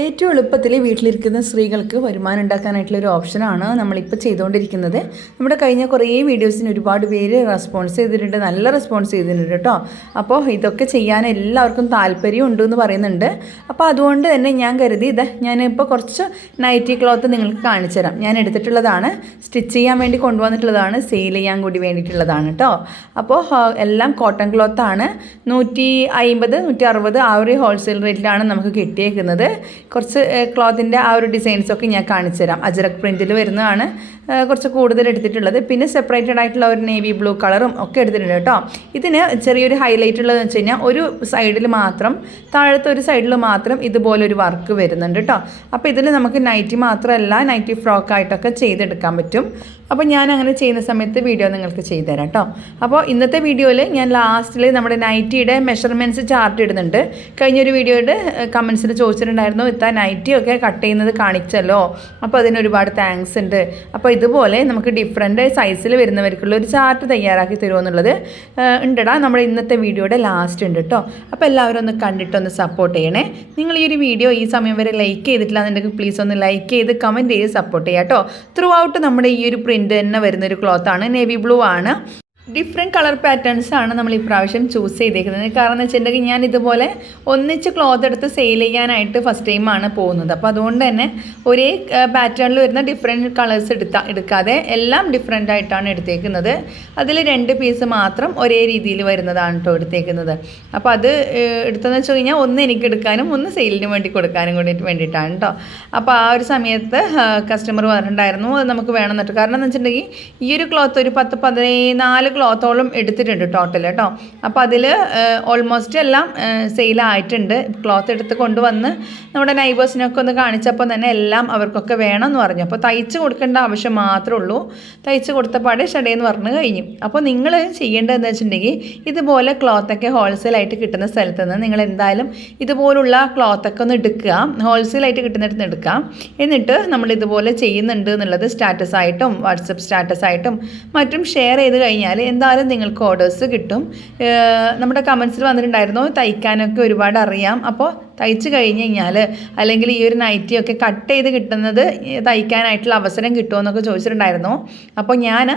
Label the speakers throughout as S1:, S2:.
S1: ഏറ്റവും എളുപ്പത്തിൽ വീട്ടിലിരിക്കുന്ന സ്ത്രീകൾക്ക് വരുമാനം ഉണ്ടാക്കാനായിട്ടുള്ള ഒരു ഓപ്ഷനാണ് നമ്മളിപ്പോൾ ചെയ്തുകൊണ്ടിരിക്കുന്നത്. നമ്മുടെ കഴിഞ്ഞ കുറേ വീഡിയോസിന് ഒരുപാട് പേര് റെസ്പോൺസ് ചെയ്തിട്ടുണ്ട്. നല്ല റെസ്പോൺസ് ചെയ്തിട്ടുണ്ട് കേട്ടോ. അപ്പോൾ ഇതൊക്കെ ചെയ്യാൻ എല്ലാവർക്കും താല്പര്യം ഉണ്ട് എന്ന് പറയുന്നുണ്ട്. അപ്പോൾ അതുകൊണ്ട് തന്നെ ഞാൻ കരുതി ഇത് ഞാനിപ്പോൾ കുറച്ച് നൈറ്റി ക്ലോത്ത് നിങ്ങൾക്ക് കാണിച്ചു തരാം. ഞാൻ എടുത്തിട്ടുള്ളതാണ്. സ്റ്റിച്ച് ചെയ്യാൻ വേണ്ടി കൊണ്ടുവന്നിട്ടുള്ളതാണ്. സെയിൽ ചെയ്യാൻ കൂടി വേണ്ടിയിട്ടുള്ളതാണ് കേട്ടോ. അപ്പോൾ എല്ലാം കോട്ടൺ ക്ലോത്താണ്. നൂറ്റി അമ്പത് നൂറ്റി അറുപത് ആ ഒരു ഹോൾസെയിൽ റേറ്റിലാണ് നമുക്ക് കിട്ടിയേക്കുന്നത്. കുറച്ച് ക്ലോത്തിന്റെ ആ ഒരു ഡിസൈൻസൊക്കെ ഞാൻ കാണിച്ചു തരാം. അജറക് പ്രിന്റിൽ വരുന്നതാണ്. കുറച്ച് കൂടുതൽ എടുത്തിട്ടുള്ളത്. പിന്നെ സെപ്പറേറ്റഡ് ആയിട്ടുള്ള ഒരു നേവി ബ്ലൂ കളറും ഒക്കെ എടുത്തിട്ടുണ്ട് കേട്ടോ. ഇതിന് ചെറിയൊരു ഹൈലൈറ്റ് ഉള്ളതെന്ന് വെച്ച് കഴിഞ്ഞാൽ ഒരു സൈഡിൽ മാത്രം താഴത്തെ ഒരു സൈഡിൽ മാത്രം ഇതുപോലെ ഒരു വർക്ക് വരുന്നുണ്ട് കേട്ടോ. അപ്പോൾ ഇതിൽ നമുക്ക് നൈറ്റി മാത്രമല്ല നൈറ്റി ഫ്രോക്കായിട്ടൊക്കെ ചെയ്തെടുക്കാൻ പറ്റും. അപ്പോൾ ഞാൻ അങ്ങനെ ചെയ്യുന്ന സമയത്ത് വീഡിയോ നിങ്ങൾക്ക് ചെയ്തു തരാം കേട്ടോ അപ്പോൾ ഇന്നത്തെ വീഡിയോയിൽ ഞാൻ ലാസ്റ്റിൽ നമ്മുടെ നൈറ്റിയുടെ മെഷർമെന്റ്സ് ചാർട്ട് ഇടുന്നുണ്ട്. കഴിഞ്ഞൊരു വീഡിയോയുടെ കമൻസിൽ ചോദിച്ചിട്ടുണ്ടായിരുന്നു ഇത്താ നൈറ്റിയൊക്കെ കട്ട് ചെയ്യുന്നത് കാണിച്ചല്ലോ. അപ്പോൾ അതിന് ഒരുപാട് താങ്ക്സ് ഉണ്ട്. അപ്പോൾ ഇതുപോലെ നമുക്ക് ഡിഫറെന്റ് സൈസിൽ വരുന്നവർക്കുള്ള ഒരു ചാർട്ട് തയ്യാറാക്കി തരുമെന്നുള്ളത് ഉണ്ടടാ ഉണ്ടെടാ നമ്മുടെ ഇന്നത്തെ വീഡിയോയുടെ ലാസ്റ്റ് ഉണ്ട് കേട്ടോ അപ്പോൾ എല്ലാവരും ഒന്ന് കണ്ടിട്ടൊന്ന് സപ്പോർട്ട് ചെയ്യണേ. നിങ്ങൾ ഈ ഒരു വീഡിയോ ഈ സമയം വരെ ലൈക്ക് ചെയ്തിട്ടില്ല എന്നുണ്ടെങ്കിൽ പ്ലീസ് ഒന്ന് ലൈക്ക് ചെയ്ത് കമന്റ് ചെയ്ത് സപ്പോർട്ട് ചെയ്യാം കേട്ടോ ത്രൂ ഔട്ട് നമ്മുടെ ഈ ഒരു പ്രിന്റ് തന്നെ വരുന്നൊരു ക്ലോത്താണ് നേവി ബ്ലൂ ആണ്. ഡിഫറെന്റ് കളർ പാറ്റേൺസ് ആണ് നമ്മൾ ഇപ്രാവശ്യം ചൂസ് ചെയ്തേക്കുന്നത്. കാരണം എന്ന് വെച്ചിട്ടുണ്ടെങ്കിൽ ഞാൻ ഇതുപോലെ ഒന്നിച്ച് ക്ലോത്ത് എടുത്ത് സെയിൽ ചെയ്യാനായിട്ട് ഫസ്റ്റ് ടൈമാണ് പോകുന്നത്. അപ്പോൾ അതുകൊണ്ട് തന്നെ ഒരേ പാറ്റേണിൽ വരുന്ന ഡിഫറെന്റ് കളേഴ്സ് എടുത്താൽ എടുക്കാതെ എല്ലാം ഡിഫറെന്റ് ആയിട്ടാണ് എടുത്തേക്കുന്നത്. അതിൽ രണ്ട് പീസ് മാത്രം ഒരേ രീതിയിൽ വരുന്നതാണ് കേട്ടോ എടുത്തേക്കുന്നത്. അപ്പോൾ അത് എടുത്തതെന്ന് വെച്ച് കഴിഞ്ഞാൽ ഒന്ന് എനിക്ക് എടുക്കാനും ഒന്ന് സെയിലിന് വേണ്ടി കൊടുക്കാനും കൂടി വേണ്ടിയിട്ടാണ് കേട്ടോ അപ്പോൾ ആ ഒരു സമയത്ത് കസ്റ്റമർ പറഞ്ഞിട്ടുണ്ടായിരുന്നു അത് നമുക്ക് വേണം എന്നിട്ട് കാരണം എന്ന് വെച്ചിട്ടുണ്ടെങ്കിൽ ഈ ഒരു ക്ലോത്ത് ഒരു പത്ത് പതിനാല് ക്ലോത്തോളം എടുത്തിട്ടുണ്ട് ടോട്ടൽ കേട്ടോ അപ്പോൾ അതിൽ ഓൾമോസ്റ്റ് എല്ലാം സെയിലായിട്ടുണ്ട് ക്ലോത്ത് എടുത്ത് കൊണ്ടുവന്ന് നമ്മുടെ നൈബേഴ്സിനൊക്കെ ഒന്ന് കാണിച്ചപ്പോൾ തന്നെ എല്ലാം അവർക്കൊക്കെ വേണമെന്ന് പറഞ്ഞു. അപ്പോൾ തയ്ച്ച് കൊടുക്കേണ്ട ആവശ്യം മാത്രമേ ഉള്ളൂ. തയ്ച്ച് കൊടുത്തപാടെ ഷടേന്ന് പറഞ്ഞു കഴിഞ്ഞു. അപ്പോൾ നിങ്ങൾ ചെയ്യേണ്ടതെന്ന് വെച്ചിട്ടുണ്ടെങ്കിൽ ഇതുപോലെ ക്ലോത്തൊക്കെ ഹോൾസെയിലായിട്ട് കിട്ടുന്ന സ്ഥലത്ത് നിന്ന് നിങ്ങൾ എന്തായാലും ഇതുപോലുള്ള ക്ലോത്തൊക്കെ ഒന്ന് എടുക്കുക. ഹോൾസെയിലായിട്ട് കിട്ടുന്നിടത്ത് നിന്ന് എടുക്കുക. എന്നിട്ട് നമ്മൾ ഇതുപോലെ ചെയ്യുന്നുണ്ട് എന്നുള്ളത് സ്റ്റാറ്റസ് ആയിട്ടും വാട്സപ്പ് സ്റ്റാറ്റസ് ആയിട്ടും മറ്റും ഷെയർ ചെയ്ത് കഴിഞ്ഞാൽ എന്തായാലും നിങ്ങൾക്ക് ഓർഡേഴ്സ് കിട്ടും. നമ്മുടെ കമൻസിൽ വന്നിട്ടുണ്ടായിരുന്നു തയ്ക്കാനൊക്കെ ഒരുപാട് അറിയാം. അപ്പോൾ തയ്ച്ച് കഴിഞ്ഞ് കഴിഞ്ഞാൽ അല്ലെങ്കിൽ ഈ ഒരു നൈറ്റിയൊക്കെ കട്ട് ചെയ്ത് കിട്ടുന്നത് തയ്ക്കാനായിട്ടുള്ള അവസരം കിട്ടുമോ ചോദിച്ചിട്ടുണ്ടായിരുന്നു. അപ്പോൾ ഞാൻ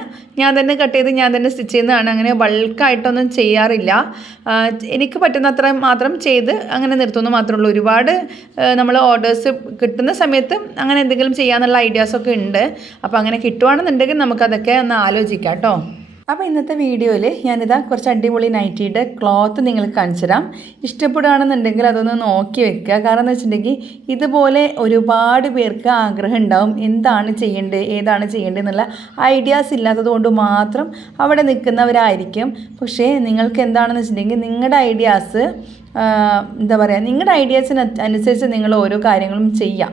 S1: ഞാൻ തന്നെ കട്ട് ചെയ്ത് ഞാൻ തന്നെ സ്റ്റിച്ച് ചെയ്യുന്നതാണ്. അങ്ങനെ ബൾക്കായിട്ടൊന്നും ചെയ്യാറില്ല. എനിക്ക് എനിക്ക് പറ്റുന്നത്ര മാത്രം ചെയ്ത് അങ്ങനെ നിർത്തുന്നു മാത്രമേ ഉള്ളൂ. ഒരുപാട് നമ്മൾ ഓർഡേഴ്സ് കിട്ടുന്ന സമയത്ത് അങ്ങനെ എന്തെങ്കിലും ചെയ്യാമെന്നുള്ള ഐഡിയാസൊക്കെ ഉണ്ട്. അപ്പോൾ അങ്ങനെ കിട്ടുവാണെന്നുണ്ടെങ്കിൽ നമുക്കതൊക്കെ ഒന്ന് ആലോചിക്കാം കേട്ടോ. അപ്പോൾ ഇന്നത്തെ വീഡിയോയിൽ ഞാനിതാ കുറച്ച് അടിപൊളി നൈറ്റിയുടെ ക്ലോത്ത് നിങ്ങൾക്ക് കാണിച്ചു തരാം ഇഷ്ടപ്പെടുകയാണെന്നുണ്ടെങ്കിൽ അതൊന്ന് നോക്കി വെക്കുക. കാരണം എന്ന് വെച്ചിട്ടുണ്ടെങ്കിൽ ഇതുപോലെ ഒരുപാട് പേർക്ക് ആഗ്രഹം ഉണ്ടാവും എന്താണ് ചെയ്യേണ്ടത് ഏതാണ് ചെയ്യേണ്ടത് എന്നുള്ള ഐഡിയാസ് ഇല്ലാത്തതുകൊണ്ട് മാത്രം അവിടെ നിൽക്കുന്നവരായിരിക്കും. പക്ഷേ നിങ്ങൾക്ക് എന്താണെന്ന് വെച്ചിട്ടുണ്ടെങ്കിൽ നിങ്ങളുടെ ഐഡിയാസ് എന്താ പറയുക നിങ്ങളുടെ ഐഡിയാസിന് അനുസരിച്ച് നിങ്ങൾ ഓരോ കാര്യങ്ങളും ചെയ്യാം.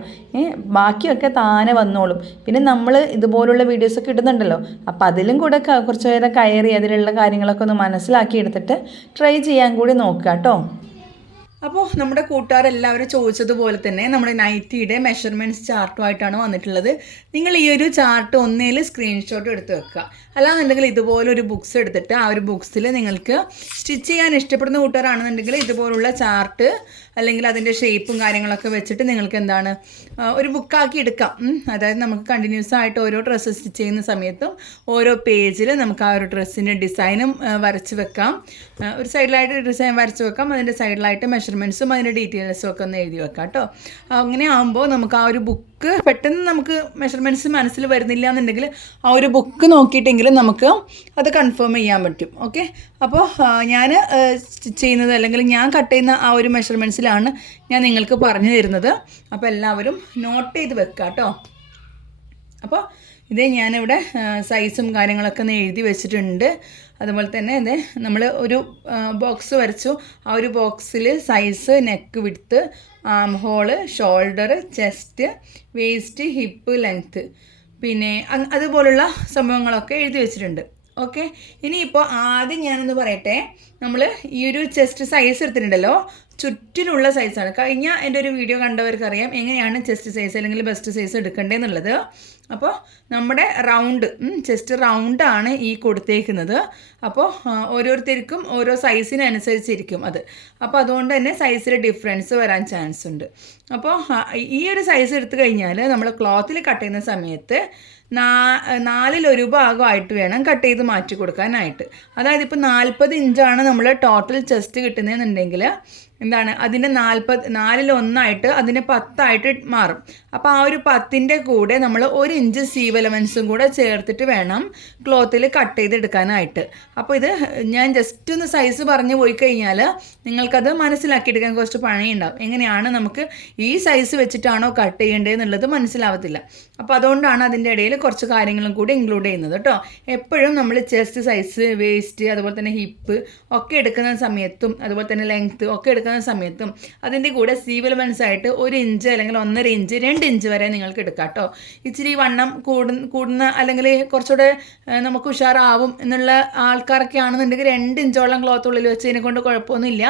S1: ബാക്കിയൊക്കെ താനെ വന്നോളും. പിന്നെ നമ്മൾ ഇതുപോലുള്ള വീഡിയോസൊക്കെ ഇടുന്നുണ്ടല്ലോ. അപ്പോൾ അതിലും കൂടെ കുറച്ച് നേരം കയറി അതിലുള്ള കാര്യങ്ങളൊക്കെ ഒന്ന് മനസ്സിലാക്കി എടുത്തിട്ട് ട്രൈ ചെയ്യാൻ കൂടി നോക്കുക കേട്ടോ അപ്പോൾ നമ്മുടെ കൂട്ടുകാരെല്ലാവരും ചോദിച്ചതുപോലെ തന്നെ നമ്മുടെ നൈറ്റിയുടെ മെഷർമെന്റ്സ് ചാർട്ടുമായിട്ടാണ് വന്നിട്ടുള്ളത്. നിങ്ങൾ ഈ ഒരു ചാർട്ട് ഒന്നേൽ സ്ക്രീൻഷോട്ട് എടുത്ത് വെക്കുക. അല്ലാന്നുണ്ടെങ്കിൽ ഇതുപോലെ ഒരു ബുക്സ് എടുത്തിട്ട് ആ ഒരു ബുക്സിൽ നിങ്ങൾക്ക് സ്റ്റിച്ച് ചെയ്യാൻ ഇഷ്ടപ്പെടുന്ന കൂട്ടുകാരാണെന്നുണ്ടെങ്കിൽ ഇതുപോലുള്ള ചാർട്ട് അല്ലെങ്കിൽ അതിന്റെ ഷേപ്പും കാര്യങ്ങളൊക്കെ വെച്ചിട്ട് നിങ്ങൾക്ക് എന്താണ് ഒരു ബുക്കാക്കി എടുക്കാം. അതായത് നമുക്ക് കണ്ടിന്യൂസ് ആയിട്ട് ഓരോ ഡ്രസ്സ് സ്റ്റിച്ച് ചെയ്യുന്ന സമയത്തും ഓരോ പേജിൽ നമുക്ക് ആ ഒരു ഡ്രസ്സിന്റെ ഡിസൈനും വരച്ച് വെക്കാം. ഒരു സൈഡിലായിട്ട് ഡിസൈൻ വരച്ച് വെക്കാം അതിന്റെ സൈഡിലായിട്ട് മെഷർമെന്റ്സും അതിന്റെ ഡീറ്റെയിൽസും ഒക്കെ ഒന്ന് എഴുതി വെക്കാം കേട്ടോ അങ്ങനെ ആകുമ്പോൾ നമുക്ക് ആ ഒരു ബുക്ക് പെട്ടെന്ന് നമുക്ക് മെഷർമെന്റ്സ് മനസ്സിൽ വരുന്നില്ല എന്നുണ്ടെങ്കിൽ ആ ഒരു ബുക്ക് നോക്കിയിട്ടെങ്കിലും നമുക്ക് അത് കൺഫേം ചെയ്യാൻ പറ്റും. ഓക്കെ അപ്പോൾ ഞാൻ ചെയ്യുന്നത് അല്ലെങ്കിൽ ഞാൻ കട്ട് ചെയ്യുന്ന ആ ഒരു മെഷർമെന്റ്സിലാണ് ഞാൻ നിങ്ങൾക്ക് പറഞ്ഞു തരുന്നത്. അപ്പോൾ എല്ലാവരും നോട്ട് ചെയ്ത് വെക്കുക കേട്ടോ അപ്പോൾ ഇത് ഞാനിവിടെ സൈസും കാര്യങ്ങളൊക്കെ ഒന്ന് എഴുതി വെച്ചിട്ടുണ്ട്. അതുപോലെ തന്നെ ഇത് നമ്മൾ ഒരു ബോക്സ് വരച്ചു. ആ ഒരു ബോക്സിൽ സൈസ് നെക്ക് വിടുത്ത് arm hole shoulder chest waist hip length പിന്നെ അതുപോലുള്ള സംഭവങ്ങളൊക്കെ എഴുതി വെച്ചിട്ടുണ്ട്. ഓക്കെ ഇനിയിപ്പോൾ ആദ്യം ഞാനൊന്ന് പറയട്ടെ. നമ്മൾ ഈ ഒരു ചെസ്റ്റ് സൈസ് എടുത്തിട്ടുണ്ടല്ലോ. ചുറ്റിലുള്ള സൈസാണ് കഴിഞ്ഞ എന്റെ ഒരു വീഡിയോ കണ്ടവർക്കറിയാം എങ്ങനെയാണ് ചെസ്റ്റ് സൈസ് അല്ലെങ്കിൽ ബെസ്റ്റ് സൈസ് എടുക്കേണ്ടതെന്നുള്ളത് അപ്പോൾ നമ്മുടെ റൗണ്ട് ചെസ്റ്റ് റൗണ്ടാണ് ഈ കൊടുത്തേക്കുന്നത്. അപ്പോൾ ഓരോരുത്തർക്കും ഓരോ സൈസിനനുസരിച്ചിരിക്കും അത്. അപ്പോൾ അതുകൊണ്ട് തന്നെ സൈസിൽ ഡിഫറൻസ് വരാൻ ചാൻസ് ഉണ്ട്. അപ്പോൾ ഈ ഒരു സൈസ് എടുത്തു കഴിഞ്ഞാൽ നമ്മൾ ക്ലോത്തിൽ കട്ട് ചെയ്യുന്ന സമയത്ത് നാ നാലിലൊരു ഭാഗമായിട്ട് വേണം കട്ട് ചെയ്ത് മാറ്റി കൊടുക്കാനായിട്ട്. അതായത് ഇപ്പോൾ നാൽപ്പത് ഇഞ്ചാണ് നമ്മൾ ടോട്ടൽ ചെസ്റ്റ് കിട്ടുന്നതെന്നുണ്ടെങ്കിൽ എന്താണ്? അതിന്റെ നാൽപ്പത് നാലിലൊന്നായിട്ട് അതിന് പത്തായിട്ട് മാറും. അപ്പോൾ ആ ഒരു പത്തിന്റെ കൂടെ നമ്മൾ ഒരു ഇഞ്ച് സീവ് എലമെൻസും കൂടെ ചേർത്തിട്ട് വേണം ക്ലോത്തിൽ കട്ട് ചെയ്തെടുക്കാനായിട്ട്. അപ്പോൾ ഇത് ഞാൻ ജസ്റ്റ് ഒന്ന് സൈസ് പറഞ്ഞു പോയി കഴിഞ്ഞാൽ നിങ്ങൾക്കത് മനസ്സിലാക്കിയെടുക്കാൻ കുറച്ച് പണിയുണ്ടാവും. എങ്ങനെയാണ് നമുക്ക് ഈ സൈസ് വെച്ചിട്ടാണോ കട്ട് ചെയ്യേണ്ടതെന്നുള്ളത് മനസ്സിലാവത്തില്ല. അപ്പോൾ അതുകൊണ്ടാണ് അതിന്റെ ഇടയിൽ കുറച്ച് കാര്യങ്ങളും കൂടി ഇൻക്ലൂഡ് ചെയ്യുന്നത് കേട്ടോ. എപ്പോഴും നമ്മൾ ചെസ്റ്റ് സൈസ് വേസ്റ്റ് അതുപോലെ തന്നെ ഹിപ്പ് ഒക്കെ എടുക്കുന്ന സമയത്തും അതുപോലെ തന്നെ ലെങ്ത്ത് ഒക്കെ എടുക്കുന്ന സമയത്തും അതിന്റെ കൂടെ സീവ് എലമെൻസ് ആയിട്ട് ഒരു ഇഞ്ച് അല്ലെങ്കിൽ ഒന്നര ഇഞ്ച് രണ്ട് ഇഞ്ച് വരെ നിങ്ങൾക്ക് എടുക്കാം കേട്ടോ ഇച്ചിരി വണ്ണം കൂടുന്ന കൂടുന്ന അല്ലെങ്കിൽ കുറച്ചുകൂടെ നമുക്ക് ഉഷാറാവും എന്നുള്ള ആൾക്കാരൊക്കെ ആണെന്നുണ്ടെങ്കിൽ രണ്ട് ഇഞ്ചോളം ക്ലോത്ത് ഉള്ളിൽ വെച്ചതിനെ കൊണ്ട് കുഴപ്പമൊന്നുമില്ല.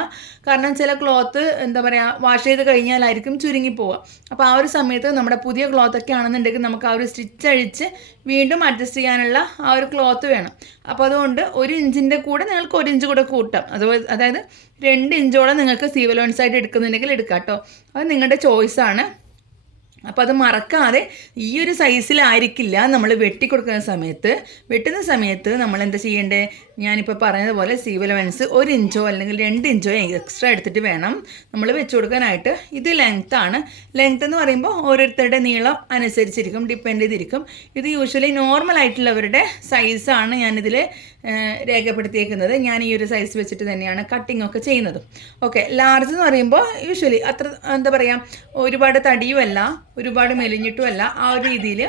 S1: കാരണം ചില ക്ലോത്ത് എന്താ പറയുക വാഷ് ചെയ്ത് കഴിഞ്ഞാലായിരിക്കും ചുരുങ്ങി പോവുക. അപ്പോൾ ആ ഒരു സമയത്ത് നമ്മുടെ പുതിയ ക്ലോത്ത് ഒക്കെ ആണെന്നുണ്ടെങ്കിൽ നമുക്ക് ആ ഒരു സ്റ്റിച്ച് അഴിച്ച് വീണ്ടും അഡ്ജസ്റ്റ് ചെയ്യാനുള്ള ആ ഒരു ക്ലോത്ത് വേണം. അപ്പോൾ അതുകൊണ്ട് ഒരു ഇഞ്ചിന്റെ കൂടെ നിങ്ങൾക്ക് ഒരു ഇഞ്ച് കൂടെ കൂട്ടാം. അതുപോലെ അതായത് രണ്ട് ഇഞ്ചോളം നിങ്ങൾക്ക് സീവലോൺസ് ആയിട്ട് എടുക്കുന്നുണ്ടെങ്കിൽ എടുക്കാം കേട്ടോ അത് നിങ്ങളുടെ ചോയ്സാണ് അപ്പോൾ അത് മറക്കാതെ ഈ ഒരു സൈസിലായിരിക്കില്ല നമ്മൾ വെട്ടി കൊടുക്കുന്ന സമയത്ത്. വെട്ടുന്ന സമയത്ത് നമ്മൾ എന്താ ചെയ്യേണ്ടത് ഞാനിപ്പോൾ പറഞ്ഞതുപോലെ സീവലവൻസ് ഒരു ഇഞ്ചോ അല്ലെങ്കിൽ രണ്ട് ഇഞ്ചോ എക്സ്ട്രാ എടുത്തിട്ട് വേണം നമ്മൾ വെച്ച് കൊടുക്കാനായിട്ട്. ഇത് ആണ്. ലെങ്ത് എന്ന് പറയുമ്പോൾ ഓരോരുത്തരുടെ നീളം അനുസരിച്ചിരിക്കും ഡിപ്പെൻഡ് ചെയ്തിരിക്കും. ഇത് യൂഷ്വലി നോർമൽ ആയിട്ടുള്ളവരുടെ സൈസാണ് ഞാനിതിൽ രേഖപ്പെടുത്തിയേക്കുന്നത്. ഞാൻ ഈ ഒരു സൈസ് വെച്ചിട്ട് തന്നെയാണ് കട്ടിംഗ് ഒക്കെ ചെയ്യുന്നത്. ഓക്കെ ലാർജ് എന്ന് പറയുമ്പോൾ യൂഷ്വലി അത്ര എന്താ പറയുക ഒരുപാട് തടിയുമല്ല ഒരുപാട് മെലിഞ്ഞിട്ടുമല്ല. ആ ഒരു രീതിയിൽ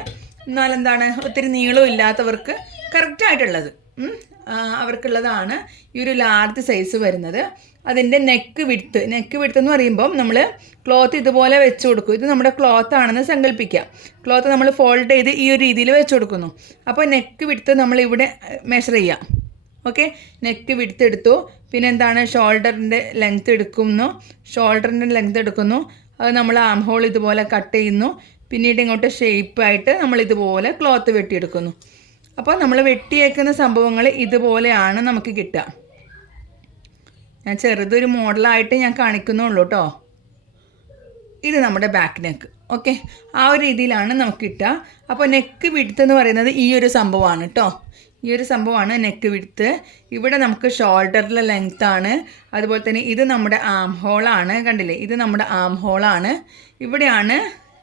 S1: എന്നാലെന്താണ് ഒത്തിരി നീളവും ഇല്ലാത്തവർക്ക് കറക്റ്റായിട്ടുള്ളത് അവർക്കുള്ളതാണ് ഈ ഒരു ലാർജ് സൈസ് വരുന്നത്. അതിന്റെ നെക്ക് വിടുത്ത് നെക്ക് വിടുത്ത് എന്ന് പറയുമ്പം നമ്മൾ ക്ലോത്ത് ഇതുപോലെ വെച്ച് കൊടുക്കും. ഇത് നമ്മുടെ ക്ലോത്ത് ആണെന്ന് സങ്കല്പിക്കാം ക്ലോത്ത് നമ്മൾ ഫോൾഡ് ചെയ്ത് ഈ ഒരു രീതിയിൽ വെച്ച് കൊടുക്കുന്നു. അപ്പോൾ നെക്ക് വിടുത്ത് നമ്മൾ ഇവിടെ മെഷർ ചെയ്യാം. ഓക്കെ നെക്ക് വിടുത്ത് എടുത്തു. പിന്നെ എന്താണ്? ഷോൾഡറിന്റെ ലെങ്ത് എടുക്കുന്നു. ഷോൾഡറിന്റെ ലെങ്ത് എടുക്കുന്നു. അത് നമ്മൾ ആം ഹോൾ ഇതുപോലെ കട്ട് ചെയ്യുന്നു. പിന്നീട് ഇങ്ങോട്ട് ഷേപ്പായിട്ട് നമ്മൾ ഇതുപോലെ ക്ലോത്ത് വെട്ടിയെടുക്കുന്നു. അപ്പോൾ നമ്മൾ വെട്ടിയേക്കുന്ന സംഭവങ്ങൾ ഇതുപോലെയാണ് നമുക്ക് കിട്ടുക. ഞാൻ ചെറുതൊരു മോഡലായിട്ട് ഞാൻ കാണിക്കുന്നുള്ളൂ കേട്ടോ ഇത് നമ്മുടെ ബാക്ക് നെക്ക് ഓക്കെ ആ ഒരു രീതിയിലാണ് നമുക്ക് കിട്ടുക. അപ്പോൾ നെക്ക് വിടുത്ത് എന്ന് പറയുന്നത് ഈ ഒരു സംഭവമാണ് കേട്ടോ ഈ ഒരു സംഭവമാണ് നെക്ക് വിടുത്ത് ഇവിടെ നമുക്ക് ഷോൾഡറിലെ ലെങ്ത് ആണ്. അതുപോലെ തന്നെ ഇത് നമ്മുടെ ആം ഹോളാണ് കണ്ടില്ലേ? ഇത് നമ്മുടെ ആം ഹോളാണ് ഇവിടെയാണ്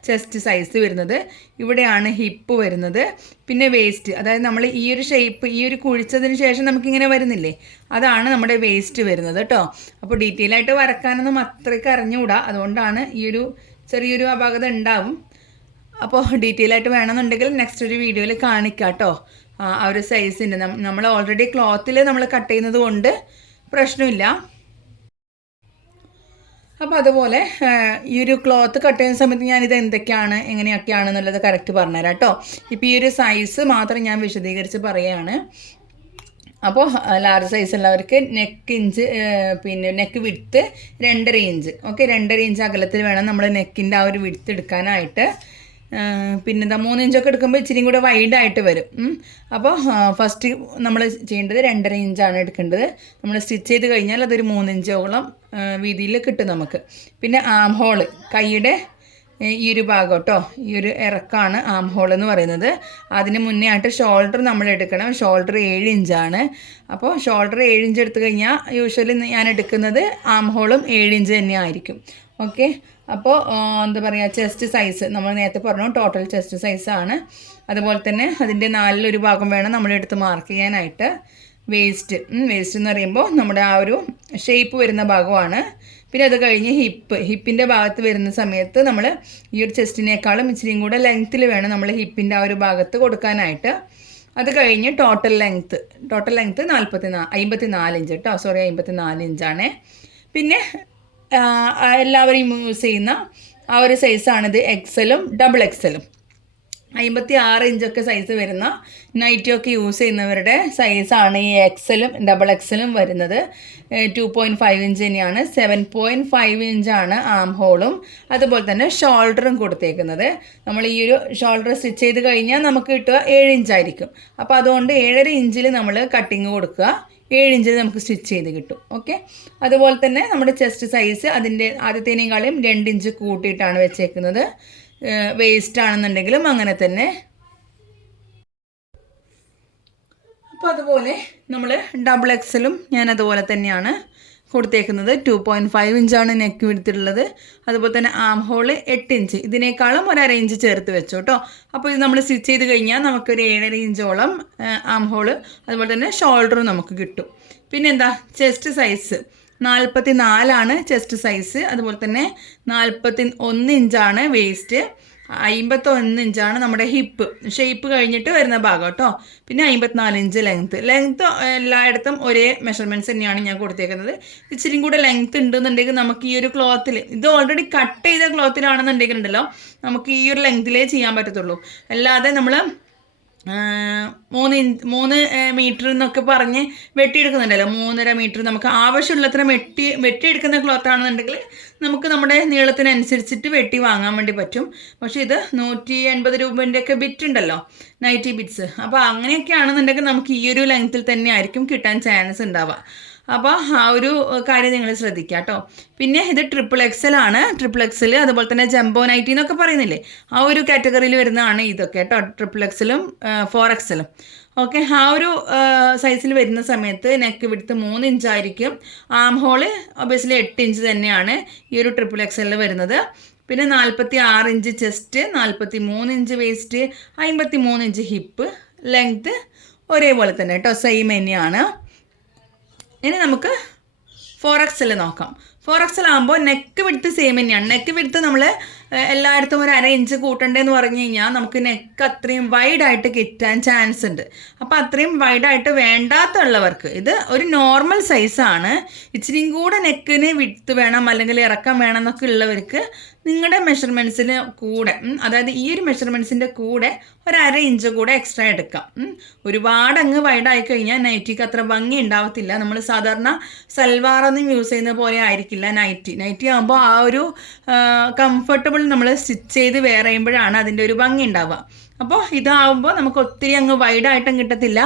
S1: ചെസ്റ്റ് സൈസ് വരുന്നത്. ഇവിടെയാണ് ഹിപ്പ് വരുന്നത്. പിന്നെ വേസ്റ്റ് അതായത് നമ്മൾ ഈ ഒരു ഷേപ്പ് ഈ ഒരു കുഴിച്ചതിന് ശേഷം നമുക്കിങ്ങനെ വരുന്നില്ലേ? അതാണ് നമ്മുടെ വേസ്റ്റ് വരുന്നത് കേട്ടോ അപ്പോൾ ഡീറ്റെയിൽ ആയിട്ട് വരക്കാനൊന്നും അത്രയ്ക്ക് അറിഞ്ഞുകൂടാ. അതുകൊണ്ടാണ് ഈ ഒരു ചെറിയൊരു അപാകത ഉണ്ടാവും. അപ്പോൾ ഡീറ്റെയിൽ ആയിട്ട് വേണമെന്നുണ്ടെങ്കിൽ നെക്സ്റ്റ് ഒരു വീഡിയോയിൽ കാണിക്കാം കേട്ടോ ആ ഒരു സൈസിന്റെ നമ്മൾ ഓൾറെഡി ക്ലോത്തിൽ നമ്മൾ കട്ട് ചെയ്യുന്നത് കൊണ്ട് പ്രശ്നമില്ല. അപ്പോൾ അതുപോലെ ഈ ഒരു ക്ലോത്ത് കട്ട് ചെയ്യുന്ന സമയത്ത് ഞാനിത് എന്തൊക്കെയാണ് എങ്ങനെയൊക്കെയാണ് എന്നുള്ളത് കറക്റ്റ് പറഞ്ഞുതരാം കേട്ടോ. ഇപ്പോൾ ഈ ഒരു സൈസ് മാത്രം ഞാൻ വിശദീകരിച്ച് പറയുകയാണ്. അപ്പോൾ ലാർജ് സൈസ് ഉള്ളവർക്ക് നെക്ക് ഇഞ്ച് പിന്നെ നെക്ക് വിടുത്ത് രണ്ടര ഇഞ്ച് ഓക്കെ രണ്ടര ഇഞ്ച് അകലത്തിൽ വേണം നമ്മൾ നെക്കിന്റെ ആ ഒരു വിടുത്ത് എടുക്കാനായിട്ട്. പിന്നെന്താ മൂന്ന് ഇഞ്ചൊക്കെ എടുക്കുമ്പോൾ ഇച്ചിരി കൂടെ വൈഡായിട്ട് വരും. അപ്പോൾ ഫസ്റ്റ് നമ്മൾ ചെയ്യേണ്ടത് രണ്ടര ഇഞ്ചാണ് എടുക്കേണ്ടത്. നമ്മൾ സ്റ്റിച്ച് ചെയ്ത് കഴിഞ്ഞാൽ അതൊരു മൂന്ന് ഇഞ്ചോളം വീതിയിൽ കിട്ടും നമുക്ക്. പിന്നെ ആം ഹോൾ കൈയുടെ ഈ ഒരു ഭാഗം കേട്ടോ ഈ ഒരു ഇറക്കാണ് ആം ഹോൾ എന്ന് പറയുന്നത്. അതിന് മുന്നേ ആയിട്ട് ഷോൾഡർ നമ്മൾ എടുക്കണം. ഷോൾഡർ ഏഴ് ഇഞ്ചാണ്. അപ്പോൾ ഷോൾഡർ ഏഴ് ഇഞ്ച് എടുത്തു കഴിഞ്ഞാൽ യൂഷ്വലി ഞാൻ എടുക്കുന്നത് ആം ഹോളും ഏഴ് ഇഞ്ച് തന്നെ ആയിരിക്കും. ഓക്കെ അപ്പോൾ എന്താ പറയുക ചെസ്റ്റ് സൈസ് നമ്മൾ നേരത്തെ പറഞ്ഞു ടോട്ടൽ ചെസ്റ്റ് സൈസാണ് അതുപോലെ തന്നെ അതിന്റെ നാലിലൊരു ഭാഗം വേണം നമ്മളെടുത്ത് മാർക്ക് ചെയ്യാനായിട്ട്. വേസ്റ്റ് വേസ്റ്റ് എന്ന് പറയുമ്പോൾ നമ്മുടെ ആ ഒരു ഷേപ്പ് വരുന്ന ഭാഗമാണ്. പിന്നെ അത് കഴിഞ്ഞ് ഹിപ്പ് ഹിപ്പിന്റെ ഭാഗത്ത് വരുന്ന സമയത്ത് നമ്മൾ ഈ ഒരു ചെസ്റ്റിനേക്കാളും ഇച്ചിരിയും കൂടെ ലെങ്ത്തിൽ വേണം നമ്മൾ ഹിപ്പിന്റെ ആ ഒരു ഭാഗത്ത് കൊടുക്കാനായിട്ട്. അത് കഴിഞ്ഞ് ടോട്ടൽ ലെങ്ത്ത് ടോട്ടൽ ലെങ്ത്ത് നാൽപ്പത്തി നാ അമ്പത്തി നാല് ഇഞ്ച് കേട്ടോ സോറി അമ്പത്തി നാല് ഇഞ്ചാണ് പിന്നെ എല്ലാവരും യൂസ് ചെയ്യുന്ന ആ ഒരു സൈസാണിത് എക്സലും ഡബിൾ എക്സലും അമ്പത്തി ആറ് ഇഞ്ചൊക്കെ സൈസ് വരുന്ന നൈറ്റിയൊക്കെ യൂസ് ചെയ്യുന്നവരുടെ സൈസാണ് ഈ എക്സലും ഡബിൾ എക്സലും വരുന്നത്. ടു പോയിന്റ് ഫൈവ് ഇഞ്ച് തന്നെയാണ്. സെവൻ പോയിന്റ് ഫൈവ് ഇഞ്ചാണ് ആം ഹോളും അതുപോലെ തന്നെ ഷോൾഡറും കൊടുത്തേക്കുന്നത്. നമ്മൾ ഈ ഒരു ഷോൾഡർ സ്റ്റിച്ച് ചെയ്ത് കഴിഞ്ഞാൽ നമുക്ക് കിട്ടുക ഏഴ് ഇഞ്ചായിരിക്കും അപ്പോൾ അതുകൊണ്ട് ഏഴര ഇഞ്ചിൽ നമ്മൾ കട്ടിങ് കൊടുക്കുക. ഏഴ് ഇഞ്ചിൽ നമുക്ക് സ്റ്റിച്ച് ചെയ്ത് കിട്ടും. ഓക്കെ അതുപോലെ തന്നെ നമ്മുടെ ചെസ്റ്റ് സൈസ് അതിന്റെ ആദ്യത്തേനേക്കാളും രണ്ട് ഇഞ്ച് കൂട്ടിയിട്ടാണ് വെച്ചേക്കുന്നത്. വേസ്റ്റ് ആണെന്നുണ്ടെങ്കിലും അങ്ങനെ തന്നെ. അപ്പോൾ അതുപോലെ നമ്മൾ ഡബിൾ എക്സലും ഞാൻ അതുപോലെ തന്നെയാണ് കൊടുത്തേക്കുന്നത് ടു പോയിന്റ് ഫൈവ് ഇഞ്ചാണ് നെക്ക് എടുത്തിട്ടുള്ളത് അതുപോലെ തന്നെ ആം ഹോൾ എട്ട് ഇഞ്ച് ഇതിനേക്കാളും ഒരു അര ഇഞ്ച് ചേർത്ത് വെച്ചു കേട്ടോ അപ്പോൾ ഇത് നമ്മൾ സ്റ്റിച്ച് ചെയ്ത് കഴിഞ്ഞാൽ നമുക്കൊരു ഏഴര ഇഞ്ചോളം ആം ഹോൾ അതുപോലെ തന്നെ ഷോൾഡറും നമുക്ക് കിട്ടും. പിന്നെ എന്താ ചെസ്റ്റ് സൈസ് നാൽപ്പത്തി നാലാണ് ചെസ്റ്റ് സൈസ് അതുപോലെ തന്നെ നാൽപ്പത്തി ഒന്ന് ഇഞ്ചാണ് വേസ്റ്റ് അമ്പത്തൊന്ന് ഇഞ്ചാണ് നമ്മുടെ ഹിപ്പ്. ഷേപ്പ് കഴിഞ്ഞിട്ട് വരുന്ന ഭാഗം കേട്ടോ. പിന്നെ അമ്പത്തിനാല് ഇഞ്ച് ലെങ്ത്ത് ലെങ്ത്ത് എല്ലായിടത്തും ഒരേ മെഷർമെന്റ്സ് തന്നെയാണ് ഞാൻ കൊടുത്തേക്കുന്നത്. ഇച്ചിരി കൂടെ ലെങ്ത്ത് ഉണ്ടെന്നുണ്ടെങ്കിൽ നമുക്ക് ഈ ഒരു ക്ലോത്തിൽ ഇത് ഓൾറെഡി കട്ട് ചെയ്ത ക്ലോത്തിലാണെന്നുണ്ടെങ്കിൽ ഉണ്ടല്ലോ നമുക്ക് ഈ ഒരു ലെങ്ത്തിലേ ചെയ്യാൻ പറ്റത്തുള്ളൂ. അല്ലാതെ നമ്മൾ മൂന്ന് ഇഞ്ച് മൂന്ന് മീറ്റർ എന്നൊക്കെ പറഞ്ഞ് വെട്ടിയെടുക്കുന്നുണ്ടല്ലോ. മൂന്നര മീറ്റർ നമുക്ക് ആവശ്യമുള്ളത്ര വെട്ടി വെട്ടിയെടുക്കുന്ന ക്ലോത്ത് ആണെന്നുണ്ടെങ്കിൽ നമുക്ക് നമ്മുടെ നീളത്തിനനുസരിച്ചിട്ട് വെട്ടി വാങ്ങാൻ വേണ്ടി പറ്റും. പക്ഷെ ഇത് നൂറ്റി എൺപത് രൂപേന്റെയൊക്കെ ബിറ്റ് ഉണ്ടല്ലോ നൈറ്റി ബിറ്റ്സ് അപ്പോൾ അങ്ങനെയൊക്കെ ആണെന്നുണ്ടെങ്കിൽ നമുക്ക് ഈ ഒരു ലെങ്ത്തിൽ തന്നെ ആയിരിക്കും കിട്ടാൻ ചാൻസ് ഉണ്ടാവുക. അപ്പോൾ ആ ഒരു കാര്യം നിങ്ങൾ ശ്രദ്ധിക്കുക കേട്ടോ. പിന്നെ ഇത് ട്രിപ്പിൾ എക്സൽ ആണ്. ട്രിപ്പിൾ എക്സൽ അതുപോലെ തന്നെ ജംബോ നൈറ്റി എന്നൊക്കെ പറയുന്നില്ലേ? ആ ഒരു കാറ്റഗറിയിൽ വരുന്നതാണ് ഇതൊക്കെ കേട്ടോ. ട്രിപ്പിൾ എക്സലും ഫോർ എക്സലും ഓക്കെ ആ ഒരു സൈസിൽ വരുന്ന സമയത്ത് നെക്ക് വിടുത്ത് മൂന്ന് ഇഞ്ചായിരിക്കും ആം ഹോൾ ഒബിയസ്ലി എട്ട് ഇഞ്ച് തന്നെയാണ് ഈ ഒരു ട്രിപ്പിൾ എക്സലിൽ വരുന്നത്. പിന്നെ നാൽപ്പത്തി ആറ് ഇഞ്ച് ചെസ്റ്റ് നാൽപ്പത്തി മൂന്ന് ഇഞ്ച് വേസ്റ്റ് അമ്പത്തി മൂന്ന് ഇഞ്ച് ഹിപ്പ് ലെങ്ത്ത് ഒരേപോലെ തന്നെ കേട്ടോ. സെയിം തന്നെയാണ്. ഇനി നമുക്ക് ഫോർ എക്സൽ നോക്കാം. ഫോർ എക്സൽ ആകുമ്പോൾ നെക്ക് വിടുത്ത് സെയിം തന്നെയാണ്. നെക്ക് വിടുത്ത് നമ്മൾ എല്ലായിടത്തും ഒരു അര ഇഞ്ച് കൂട്ടണ്ടേന്ന് പറഞ്ഞു കഴിഞ്ഞാൽ നമുക്ക് നെക്ക് അത്രയും വൈഡായിട്ട് കിട്ടാൻ ചാൻസ് ഉണ്ട്. അപ്പോൾ അത്രയും വൈഡായിട്ട് വേണ്ടാത്തുള്ളവർക്ക് ഇത് ഒരു നോർമൽ സൈസാണ് ഇച്ചിരിയും കൂടെ നെക്കിന് വിടുത്ത് വേണം അല്ലെങ്കിൽ ഇറക്കം വേണം എന്നൊക്കെ ഉള്ളവർക്ക് നിങ്ങളുടെ മെഷർമെന്റ്സിന് കൂടെ അതായത് ഈ ഒരു മെഷർമെന്റ്സിന്റെ കൂടെ ഒരു അര ഇഞ്ച് കൂടെ എക്സ്ട്രാ എടുക്കാം. ഒരുപാട് അങ്ങ് വൈഡായി കഴിഞ്ഞാൽ നൈറ്റിക്ക് അത്ര ഭംഗി ഉണ്ടാവത്തില്ല. നമ്മൾ സാധാരണ സൽവാറൊന്നും യൂസ് ചെയ്യുന്ന പോലെ ആയിരിക്കില്ല നൈറ്റി നൈറ്റി ആകുമ്പോൾ ആ ഒരു കംഫർട്ടബിൾ നമ്മൾ സ്റ്റിച്ച് ചെയ്ത് വേറെ ചെയ്യുമ്പോഴാണ് അതിന്റെ ഒരു ഭംഗി ഉണ്ടാവുക. അപ്പോൾ ഇതാവുമ്പോൾ നമുക്ക് ഒത്തിരി അങ്ങ് വൈഡായിട്ടും കിട്ടത്തില്ല.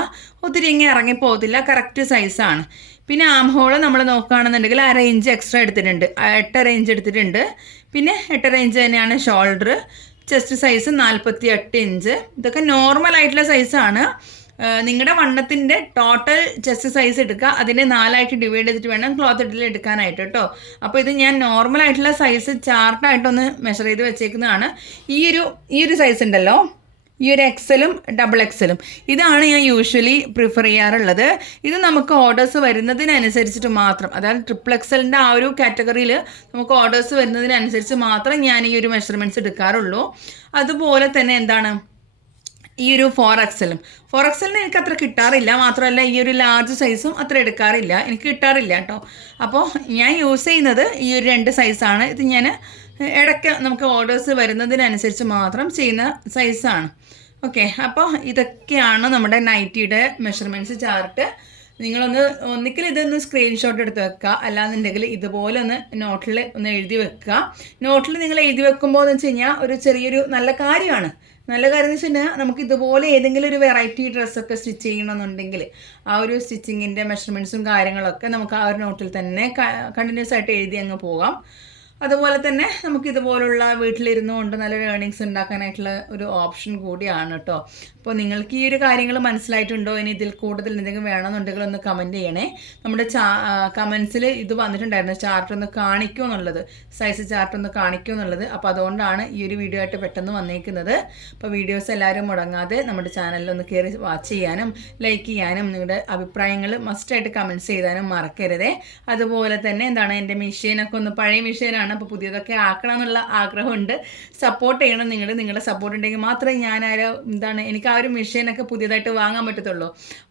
S1: ഒത്തിരി അങ്ങ് ഇറങ്ങിപ്പോകത്തില്ല കറക്റ്റ് സൈസാണ് പിന്നെ ആം ഹോൾ നമ്മൾ നോക്കുകയാണെന്നുണ്ടെങ്കിൽ അര ഇഞ്ച് എക്സ്ട്രാ എടുത്തിട്ടുണ്ട്. എട്ടര ഇഞ്ച് എടുത്തിട്ടുണ്ട്. പിന്നെ എട്ടര ഇഞ്ച് തന്നെയാണ് ഷോൾഡർ ചെസ്റ്റ് സൈസ് നാൽപ്പത്തി എട്ട് ഇഞ്ച് ഇതൊക്കെ നോർമൽ ആയിട്ടുള്ള സൈസാണ് നിങ്ങളുടെ വണ്ണത്തിന്റെ ടോട്ടൽ ചെസ്റ്റ് സൈസ് എടുക്കുക അതിനെ നാലായിട്ട് ഡിവൈഡ് ചെയ്തിട്ട് വേണം ക്ലോത്ത് ഇട്ടിൽ എടുക്കാനായിട്ട് കേട്ടോ അപ്പോൾ ഇത് ഞാൻ നോർമൽ ആയിട്ടുള്ള സൈസ് ചാർട്ടായിട്ടൊന്ന് മെഷർ ചെയ്ത് വെച്ചേക്കുന്നതാണ്. ഈ ഒരു ഈ ഒരു സൈസ് ഉണ്ടല്ലോ. ഈ ഒരു എക്സലും ഡബിൾ എക്സലും ഇതാണ് ഞാൻ യൂഷ്വലി പ്രിഫർ ചെയ്യാറുള്ളത്. ഇത് നമുക്ക് ഓർഡേഴ്സ് വരുന്നതിനനുസരിച്ചിട്ട് മാത്രം അതായത് ട്രിപ്പിൾ എക്സലിന്റെ ആ ഒരു കാറ്റഗറിയിൽ നമുക്ക് ഓർഡേഴ്സ് വരുന്നതിനനുസരിച്ച് മാത്രം ഞാൻ ഈ ഒരു മെഷർമെന്റ്സ് എടുക്കാറുള്ളൂ. അതുപോലെ തന്നെ എന്താണ്? ഈ ഒരു ഫോർ എക്സലും ഫോർ എക്സലിന് എനിക്ക് അത്ര കിട്ടാറില്ല. മാത്രമല്ല ഈ ഒരു ലാർജ് സൈസും അത്ര എടുക്കാറില്ല. എനിക്ക് കിട്ടാറില്ല കേട്ടോ. അപ്പോൾ ഞാൻ യൂസ് ചെയ്യുന്നത് ഈ ഒരു രണ്ട് സൈസാണ് ഇത് ഞാൻ ഇടയ്ക്ക് നമുക്ക് ഓർഡേഴ്സ് വരുന്നതിനനുസരിച്ച് മാത്രം ചെയ്യുന്ന സൈസാണ് ഓക്കെ അപ്പോൾ ഇതൊക്കെയാണ് നമ്മുടെ നൈറ്റിയുടെ മെഷർമെന്റ്സ് ചാർട്ട് നിങ്ങളൊന്ന് ഒന്നിക്കൽ ഇതൊന്ന് സ്ക്രീൻഷോട്ട് എടുത്ത് വെക്കുക. അല്ലാന്നുണ്ടെങ്കിൽ ഇതുപോലെ ഒന്ന് നോട്ടിൽ ഒന്ന് എഴുതി വെക്കുക. നോട്ടിൽ നിങ്ങൾ എഴുതി വെക്കുമ്പോൾ എന്ന് വെച്ച് കഴിഞ്ഞാൽ ഒരു ചെറിയൊരു നല്ല കാര്യമാണ്. നല്ല കാര്യം എന്ന് വെച്ചിട്ടുണ്ടെങ്കിൽ നമുക്ക് ഇതുപോലെ ഏതെങ്കിലും ഒരു വെറൈറ്റി ഡ്രസ്സൊക്കെ സ്റ്റിച്ച് ചെയ്യണമെന്നുണ്ടെങ്കിൽ ആ ഒരു സ്റ്റിച്ചിങ്ങിന്റെ മെഷർമെന്റ്സും കാര്യങ്ങളൊക്കെ നമുക്ക് ആ ഒരു നോട്ടിൽ തന്നെ കണ്ടിന്യൂസ് ആയിട്ട് എഴുതി അങ്ങ് പോകാം. അതുപോലെ തന്നെ നമുക്ക് ഇതുപോലുള്ള വീട്ടിലിരുന്നു കൊണ്ട് നല്ലൊരു ഏണിങ്സ് ഉണ്ടാക്കാനായിട്ടുള്ള ഒരു ഓപ്ഷൻ കൂടിയാണ് കേട്ടോ അപ്പോൾ നിങ്ങൾക്ക് ഈ ഒരു കാര്യങ്ങൾ മനസ്സിലായിട്ടുണ്ടോ? ഇനി ഇതിൽ കൂടുതൽ എന്തെങ്കിലും വേണമെന്നുണ്ടെങ്കിൽ ഒന്ന് കമന്റ് ചെയ്യണേ. നമ്മുടെ കമൻസിൽ ഇത് വന്നിട്ടുണ്ടായിരുന്നു. ചാർട്ട് ഒന്ന് കാണിക്കുമോ എന്നുള്ളത്. സൈസ് ചാർട്ട് ഒന്ന് കാണിക്കുമോ എന്നുള്ളത്. അപ്പോൾ അതുകൊണ്ടാണ് ഈ ഒരു വീഡിയോ ആയിട്ട് പെട്ടെന്ന് വന്നേക്കുന്നത്. അപ്പോൾ വീഡിയോസ് എല്ലാവരും മുടങ്ങാതെ നമ്മുടെ ചാനലിൽ ഒന്ന് കയറി വാച്ച് ചെയ്യാനും ലൈക്ക് ചെയ്യാനും നിങ്ങളുടെ അഭിപ്രായങ്ങൾ മസ്റ്റായിട്ട് കമന്റ്സ് ചെയ്താനും മറക്കരുതേ. അതുപോലെ തന്നെ എന്താണ്? എന്റെ മെഷീനൊക്കെ ഒന്ന് പഴയ മെഷീനാണ് ആണ് അപ്പോൾ പുതിയതൊക്കെ ആക്കണം എന്നുള്ള ആഗ്രഹമുണ്ട്. സപ്പോർട്ട് ചെയ്യണം നിങ്ങൾ. നിങ്ങളുടെ സപ്പോർട്ട് ഉണ്ടെങ്കിൽ മാത്രമേ ഞാൻ ആ എന്താണ് എനിക്ക് ആ ഒരു മെഷീനൊക്കെ പുതിയതായിട്ട് വാങ്ങാൻ പറ്റത്തുള്ളൂ.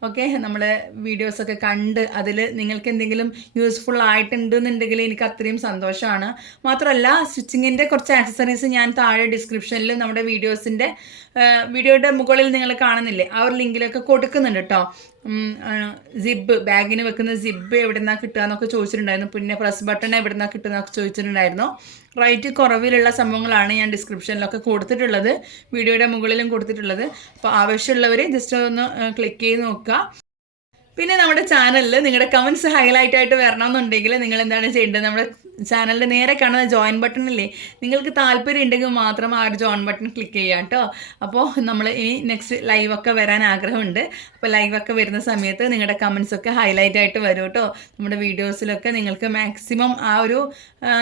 S1: ഓക്കെ നമ്മളെ വീഡിയോസൊക്കെ കണ്ട് അതിൽ നിങ്ങൾക്ക് എന്തെങ്കിലും യൂസ്ഫുൾ ആയിട്ടുണ്ടെന്നുണ്ടെങ്കിൽ എനിക്ക് അത്രയും സന്തോഷമാണ്. മാത്രമല്ല സ്റ്റിച്ചിങ്ങിന്റെ കുറച്ച് ആക്സസറീസ് ഞാൻ താഴെ ഡിസ്ക്രിപ്ഷനിൽ നമ്മുടെ വീഡിയോസിന്റെ വീഡിയോയുടെ മുകളിൽ നിങ്ങൾ കാണുന്നില്ലേ? ആ ഒരു ലിങ്കിലൊക്കെ കൊടുക്കുന്നുണ്ട് കേട്ടോ സിബ് ബാഗിന് വെക്കുന്ന സിബ് എവിടെ നിന്നാണ് കിട്ടുക എന്നൊക്കെ ചോദിച്ചിട്ടുണ്ടായിരുന്നു. പിന്നെ പ്രസ് ബട്ടൺ എവിടെ നിന്നാണ് കിട്ടുക എന്നൊക്കെ ചോദിച്ചിട്ടുണ്ടായിരുന്നു. റൈറ്റ് കുറവിലുള്ള സംഭവങ്ങളാണ് ഞാൻ ഡിസ്ക്രിപ്ഷനിലൊക്കെ കൊടുത്തിട്ടുള്ളത്. വീഡിയോയുടെ മുകളിലും കൊടുത്തിട്ടുള്ളത്. അപ്പോൾ ആവശ്യമുള്ളവർ ജസ്റ്റ് ഒന്ന് ക്ലിക്ക് ചെയ്ത് നോക്കുക. പിന്നെ നമ്മുടെ ചാനലിൽ നിങ്ങളുടെ കമൻസ് ഹൈലൈറ്റ് ആയിട്ട് വരണമെന്നുണ്ടെങ്കിൽ നിങ്ങൾ എന്താണ് ചെയ്യേണ്ടത്? നമ്മുടെ ചാനലിന്റെ നേരെ കാണുന്ന ജോയിൻ ബട്ടണില്ലേ നിങ്ങൾക്ക് താല്പര്യം ഉണ്ടെങ്കിൽ മാത്രം ആ ഒരു ജോയിൻ ബട്ടൺ ക്ലിക്ക് ചെയ്യാം കേട്ടോ. അപ്പോൾ നമ്മൾ ഇനി നെക്സ്റ്റ് ലൈവൊക്കെ വരാൻ ആഗ്രഹമുണ്ട്. അപ്പോൾ ലൈവൊക്കെ വരുന്ന സമയത്ത് നിങ്ങളുടെ കമൻസ് ഒക്കെ ഹൈലൈറ്റ് ആയിട്ട് വരും കേട്ടോ. നമ്മുടെ വീഡിയോസിലൊക്കെ നിങ്ങൾക്ക് മാക്സിമം ആ ഒരു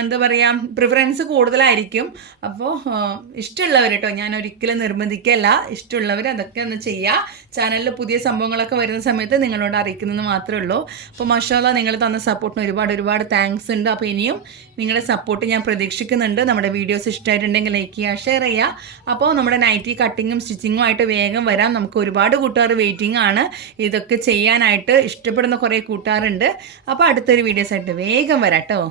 S1: എന്താ പറയുക പ്രിഫറൻസ് കൂടുതലായിരിക്കും. അപ്പോൾ ഇഷ്ടമുള്ളവർ കേട്ടോ ഞാൻ ഒരിക്കലും നിർബന്ധിക്കല്ല. ഇഷ്ടമുള്ളവർ അതൊക്കെ ഒന്ന് ചെയ്യുക ചാനലിൽ പുതിയ സംഭവങ്ങളൊക്കെ വരുന്ന സമയത്ത് നിങ്ങളോട് അറിയിക്കുന്നത് മാത്രമേ ഉള്ളൂ. അപ്പോൾ മഷാല നിങ്ങൾ തന്ന സപ്പോർട്ടിന് ഒരുപാട് ഒരുപാട് താങ്ക്സ് ഉണ്ട്. അപ്പോൾ ഇനിയും നിങ്ങളുടെ സപ്പോർട്ട് ഞാൻ പ്രതീക്ഷിക്കുന്നുണ്ട്. നമ്മുടെ വീഡിയോസ് ഇഷ്ടമായിട്ടുണ്ടെങ്കിൽ ലൈക്ക് ചെയ്യുക ഷെയർ ചെയ്യുക. അപ്പോൾ നമ്മുടെ നൈറ്റി കട്ടിങ്ങും സ്റ്റിച്ചിങ്ങും ആയിട്ട് വേഗം വരാം. നമുക്ക് ഒരുപാട് കൂട്ടുകാർ വെയിറ്റിംഗ് ആണ്. ഇതൊക്കെ ചെയ്യാനായിട്ട് ഇഷ്ടപ്പെടുന്ന കുറേ കൂട്ടുകാരുണ്ട്. അപ്പോൾ അടുത്തൊരു വീഡിയോസ് ആയിട്ട് വേഗം വരാം കേട്ടോ.